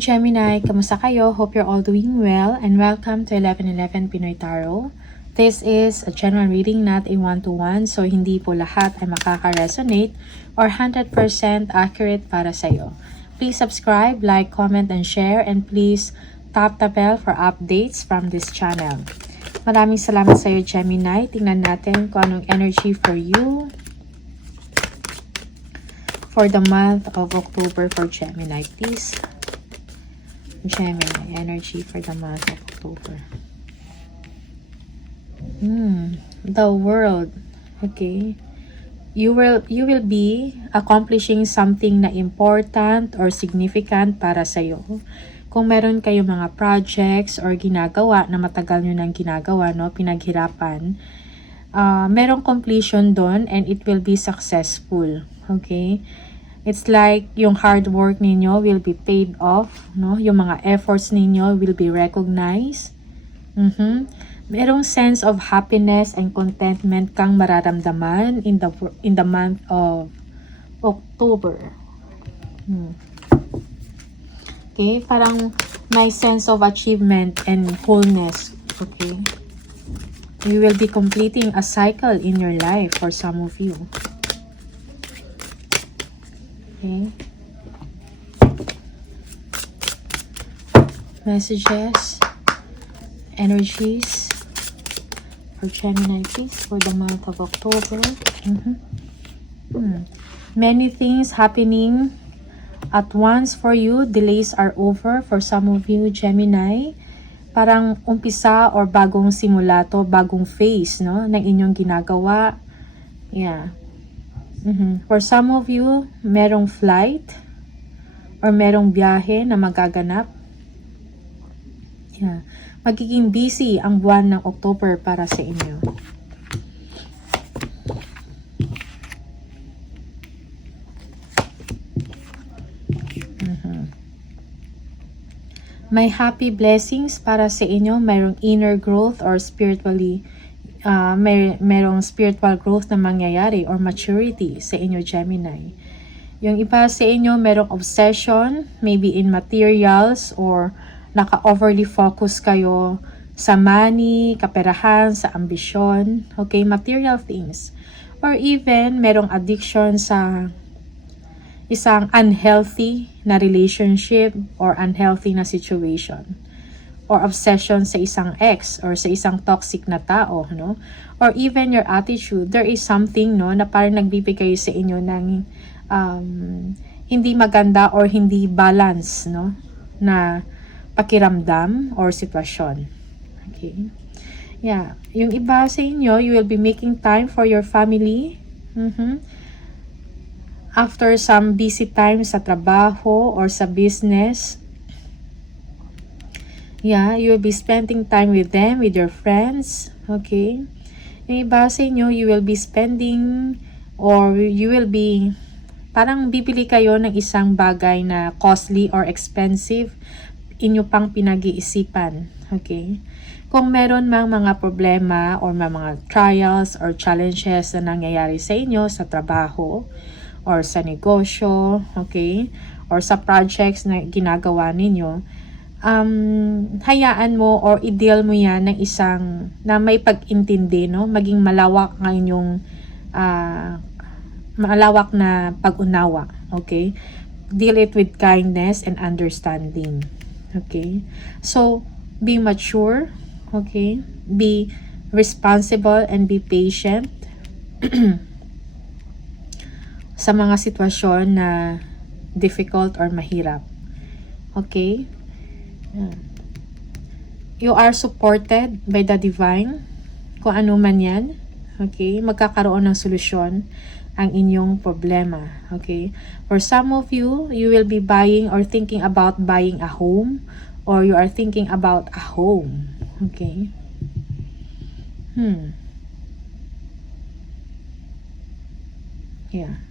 Hi Gemini, kamusta kayo? Hope you're all doing well and welcome to 1111 Pinoy Tarot. This is a general reading, not a one-to-one, so hindi po lahat ay makaka-resonate or 100% accurate para sa iyo. Please subscribe, like, comment, and share, and please tap the bell for updates from this channel. Maraming salamat sa iyo Gemini. Tingnan natin kung anong energy for you for the month of October for Gemini, please. Gemini, energy for the month of October. The world. Okay. You will be accomplishing something na important or significant para sa iyo. Kung meron kayo mga projects or ginagawa na matagal nyo nang ginagawa, no, pinaghirapan, merong completion doon and it will be successful. Okay? It's like yung hard work ninyo will be paid off, no? Yung mga efforts ninyo will be recognized. Merong sense of happiness and contentment kang mararamdaman in the month of October. Okay, parang may sense of achievement and wholeness. Okay, you will be completing a cycle in your life for some of you. Okay. Messages, energies for Gemini, please, for the month of October. Many things happening at once for you. Delays are over for some of you, Gemini. Parang umpisa or bagong simula to, bagong phase, no, ng inyong ginagawa. Yeah. For some of you, merong flight or merong biyahe na magaganap. Yeah. Magiging busy ang buwan ng October para sa inyo. May happy blessings para sa inyo. Mayroong inner growth or spiritually merong spiritual growth na mangyayari or maturity sa inyo, Gemini. Yung iba sa inyo merong obsession, maybe in materials, or naka-overly focus kayo sa money, kaperahan, sa ambisyon, okay, material things. Or even merong addiction sa isang unhealthy na relationship or unhealthy na situation. Or obsession sa isang ex or sa isang toxic na tao, no? Or even your attitude, there is something, no, na parang nagbibigay sa inyo ng hindi maganda or hindi balance, no, na pakiramdam or sitwasyon. Okay? Yeah. Yung iba sa inyo, you will be making time for your family. After some busy time sa trabaho or sa business, yeah, you will be spending time with them, with your friends. Okay? Yung iba sa inyo, you will be spending or you will be parang bibili kayo ng isang bagay na costly or expensive, inyo pang pinag-iisipan. Okay? Kung meron mang mga problema or mga trials or challenges na nangyayari sa inyo sa trabaho or sa negosyo, okay? Or sa projects na ginagawa ninyo, hayaan mo or i-deal mo yan ng isang na may pag-intindi, no? Maging malawak ng inyong malawak na pag-unawa, okay? Deal it with kindness and understanding, okay? So, be mature, okay? Be responsible and be patient sa mga sitwasyon na difficult or mahirap, okay? You are supported by the divine. Kung ano man yan, okay, magkakaroon ng solusyon ang inyong problema, okay? For some of you, you will be buying or thinking about buying a home, or you are thinking about a home, okay? Yeah.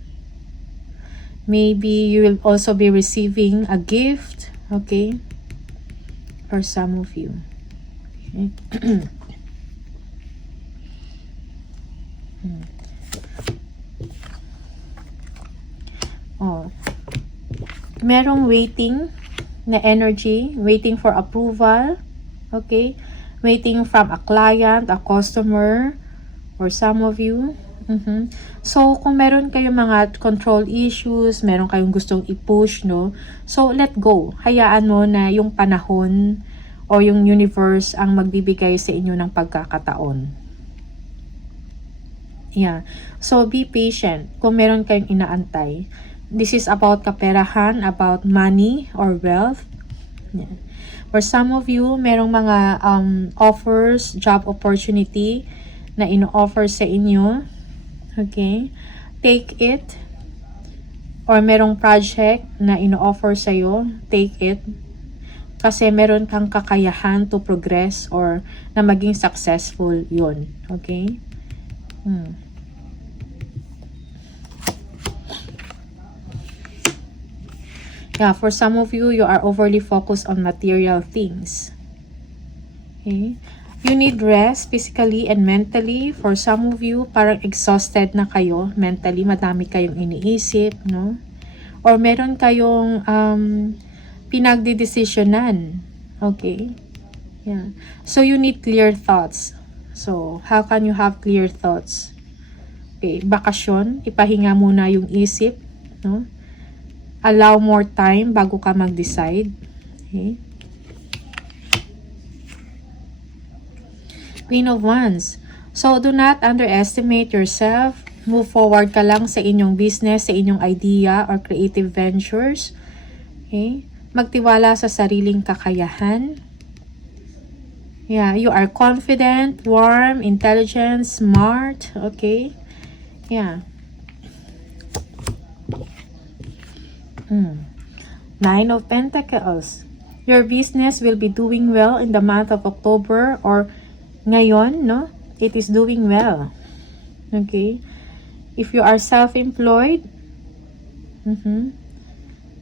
Maybe you will also be receiving a gift, okay? For some of you. Okay. merong waiting na energy, waiting for approval, okay? Waiting from a client, a customer, or some of you. So, kung meron kayong mga control issues, meron kayong gustong i-push, no? So, let go. Hayaan mo na yung panahon o yung universe ang magbibigay sa inyo ng pagkakataon. Yeah. So, be patient. Kung meron kayong inaantay. This is about kaperahan, about money or wealth. Yeah. For some of you, merong mga offers, job opportunity na ino-offer sa inyo. Okay? Take it. Or merong project na ino-offer sa'yo. Take it. Kasi meron kang kakayahan to progress or na maging successful yun. Okay? Yeah, for some of you, you are overly focused on material things. Okay? You need rest physically and mentally. For some of you, parang exhausted na kayo mentally. Madami kayong iniisip, no? Or meron kayong pinagdidesisyonan. Okay? Yeah. So, you need clear thoughts. So, how can you have clear thoughts? Okay, bakasyon. Ipahinga muna yung isip, no? Allow more time bago ka mag-decide. Okay? Queen of Wands. So, do not underestimate yourself. Move forward ka lang sa inyong business, sa inyong idea or creative ventures. Okay? Magtiwala sa sariling kakayahan. Yeah, you are confident, warm, intelligent, smart. Okay? Yeah. Nine of Pentacles. Your business will be doing well in the month of October or ngayon, no? It is doing well. Okay? If you are self-employed,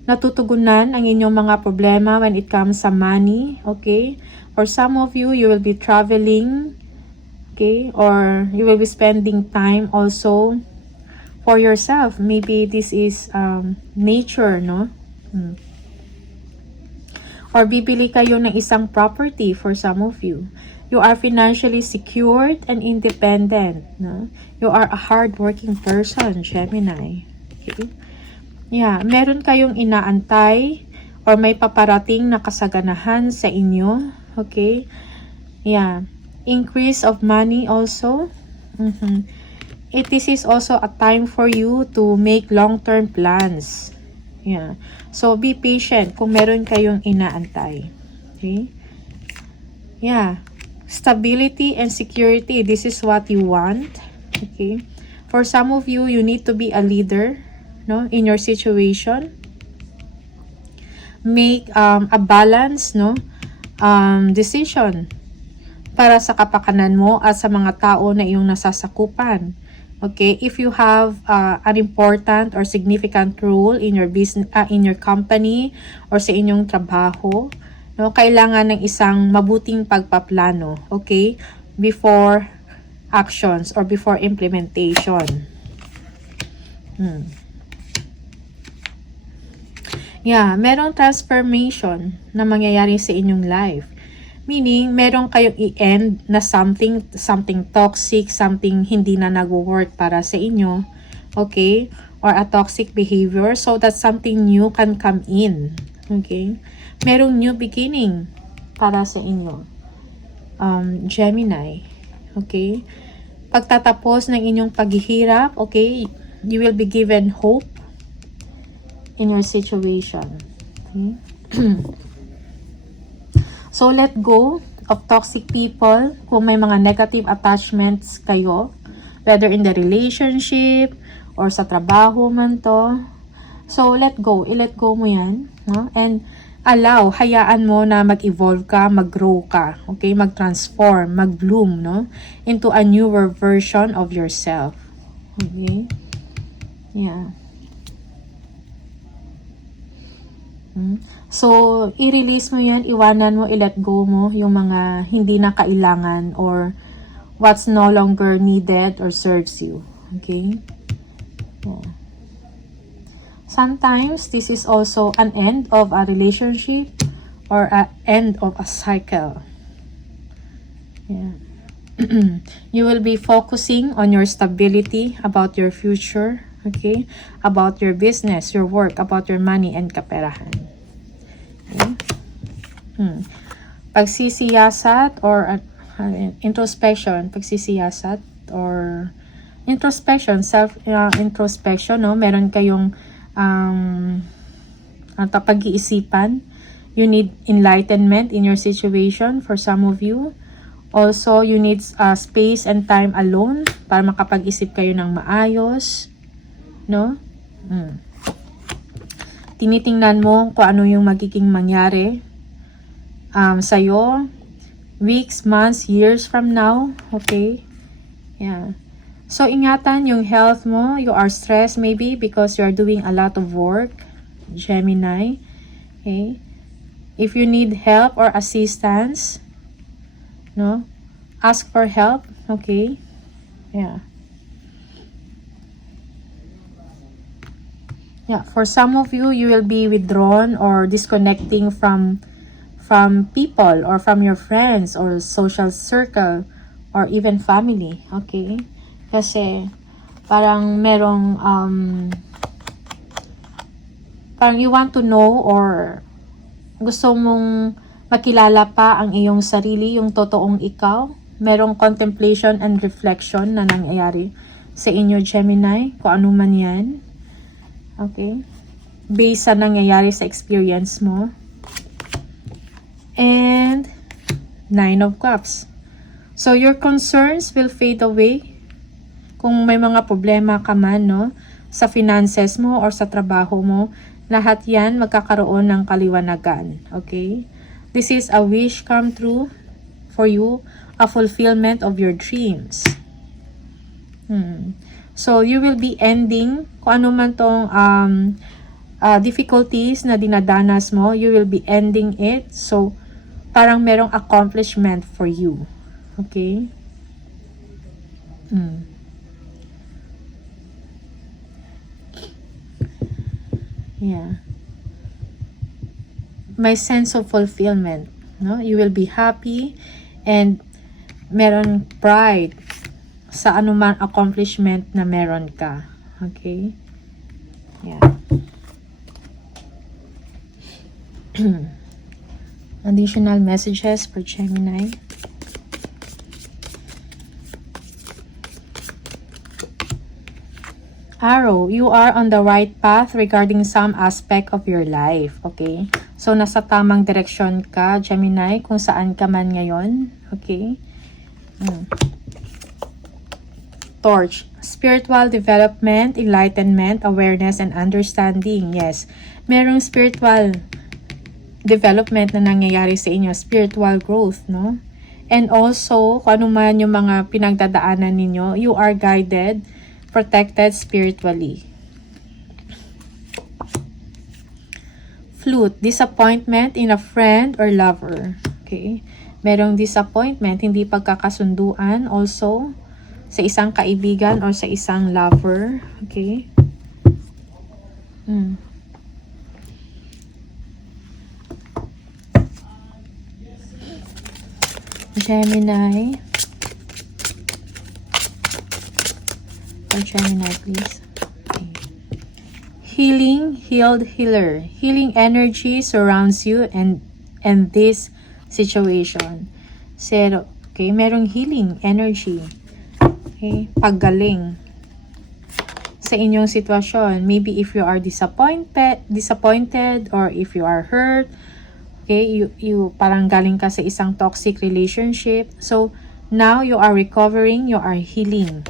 natutugunan ang inyong mga problema when it comes sa money. Okay? For some of you, you will be traveling. Okay? Or you will be spending time also for yourself. Maybe this is nature, no? Or bibili kayo ng isang property for some of you. You are financially secured and independent. No? You are a hardworking person, Gemini. Okay? Yeah, meron kayong inaantay or may paparating na kasaganahan sa inyo. Okay? Yeah. Increase of money also. This is also a time for you to make long-term plans. Yeah. So, be patient kung meron kayong inaantay. Okay? Yeah. Stability and security. This is what you want. Okay? For some of you, you need to be a leader, no, in your situation. Make a balance, no, decision para sa kapakanan mo at sa mga tao na iyong nasasakupan. Okay, if you have an important or significant role in your business, in your company or sa inyong trabaho, no, kailangan ng isang mabuting pagpaplano, okay, before actions or before implementation. Yeah, merong transformation na mangyayari sa inyong life. Meaning, meron kayong i-end na something toxic, something hindi na nag-work para sa inyo, okay, or a toxic behavior, so that something new can come in, okay. Merong new beginning para sa inyo, Gemini, okay. Pagtatapos ng inyong paghihirap, okay, you will be given hope in your situation, okay. So, let go of toxic people. Kung may mga negative attachments kayo, whether in the relationship or sa trabaho man to. So, let go. I-let go mo yan. No? And allow, hayaan mo na mag-evolve ka, mag-grow ka. Okay? Mag-transform, mag-bloom, no? Into a newer version of yourself. Okay? Yeah. So, i-release mo yan, iwanan mo, i-let go mo yung mga hindi na kailangan or what's no longer needed or serves you. Okay? Yeah. Sometimes, this is also an end of a relationship. or end of a cycle. Yeah. You will be focusing on your stability, about your future, okay? About your business, your work, about your money and kaperahan. Okay? Pagsisiyasat or introspection, pagsisiyasat or introspection, self introspection, no? Meron kayong pag-iisipan. You need enlightenment in your situation for some of you. Also, you need space and time alone para makapag-isip kayo ng maayos, no? Tinitingnan mo kung ano yung magiging mangyari sa'yo weeks, months, years from now, okay? Yeah. So, ingatan yung health mo. You are stressed maybe because you are doing a lot of work, Gemini, okay? If you need help or assistance, no? Ask for help, okay? Yeah. Yeah, for some of you, you will be withdrawn or disconnecting from people or from your friends or social circle or even family, okay? Kasi parang merong parang you want to know or gusto mong makilala pa ang iyong sarili, yung totoong ikaw. Merong contemplation and reflection na nangyayari sa inyo, Gemini, kung ano man yan. Okay? Based sa nangyayari sa experience mo. And 9 of Cups. So, your concerns will fade away. Kung may mga problema ka man, no, sa finances mo or sa trabaho mo, lahat yan magkakaroon ng kaliwanagan. Okay? This is a wish come true for you, a fulfillment of your dreams. So, you will be ending, kung ano man tong difficulties na dinadanas mo, you will be ending it. So, parang merong accomplishment for you. Okay? Yeah. My sense of fulfillment, no? You will be happy and meron pride sa anumang accomplishment na meron ka. Okay? Yeah. Additional messages for Gemini. Arrow, you are on the right path regarding some aspect of your life. Okay? So, nasa tamang direksyon ka, Gemini, kung saan ka man ngayon. Okay? Torch, spiritual development, enlightenment, awareness, and understanding. Yes. Merong spiritual development na nangyayari sa inyo. Spiritual growth, no? And also, kung ano man yung mga pinagdadaanan ninyo, you are guided, protected spiritually. Flute, disappointment in a friend or lover. Okay? Merong disappointment, hindi pagkakasunduan also sa isang kaibigan or sa isang lover. Okay? Gemini. For Gemini, please. Okay. Healing, healed, healer. Healing energy surrounds you and this situation. Zero. Okay, merong healing energy. Okay, paggaling sa inyong sitwasyon. Maybe if you are disappointed or if you are hurt. Okay, you parang galing ka sa isang toxic relationship. So, now you are recovering, you are healing.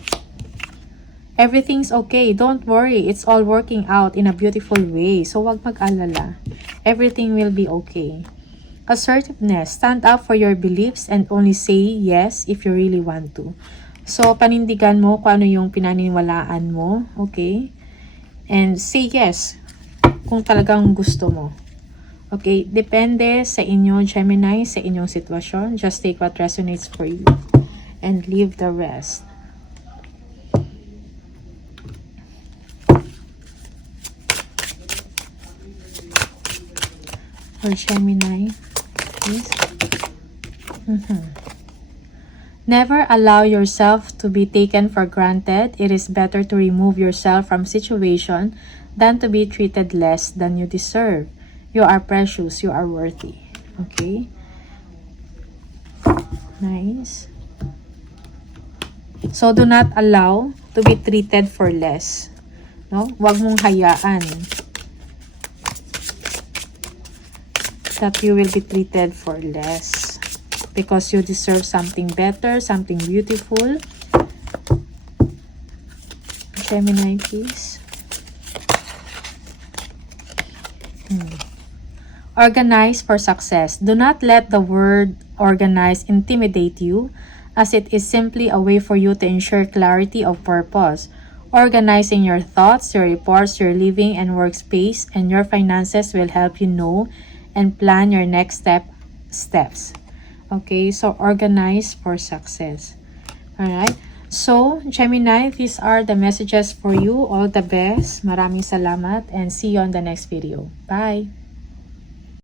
Everything's okay. Don't worry. It's all working out in a beautiful way. So, wag mag-alala. Everything will be okay. Assertiveness. Stand up for your beliefs and only say yes if you really want to. So, panindigan mo kung ano yung pinaniniwalaan mo. Okay? And say yes kung talagang gusto mo. Okay? Depende sa inyo, Gemini, sa inyong sitwasyon. Just take what resonates for you and leave the rest. For Gemini. please. Never allow yourself to be taken for granted. It is better to remove yourself from situation than to be treated less than you deserve. You are precious. You are worthy. Okay? Nice. So, do not allow to be treated for less. No? Huwag mong hayaan that you will be treated for less. Because you deserve something better, something beautiful. Gemini, please. Organize for success. Do not let the word organize intimidate you, as it is simply a way for you to ensure clarity of purpose. Organizing your thoughts, your reports, your living and workspace, and your finances will help you know and plan your next steps. Okay, so organize for success. Alright. So, Gemini, these are the messages for you. All the best. Maraming salamat and see you on the next video. Bye!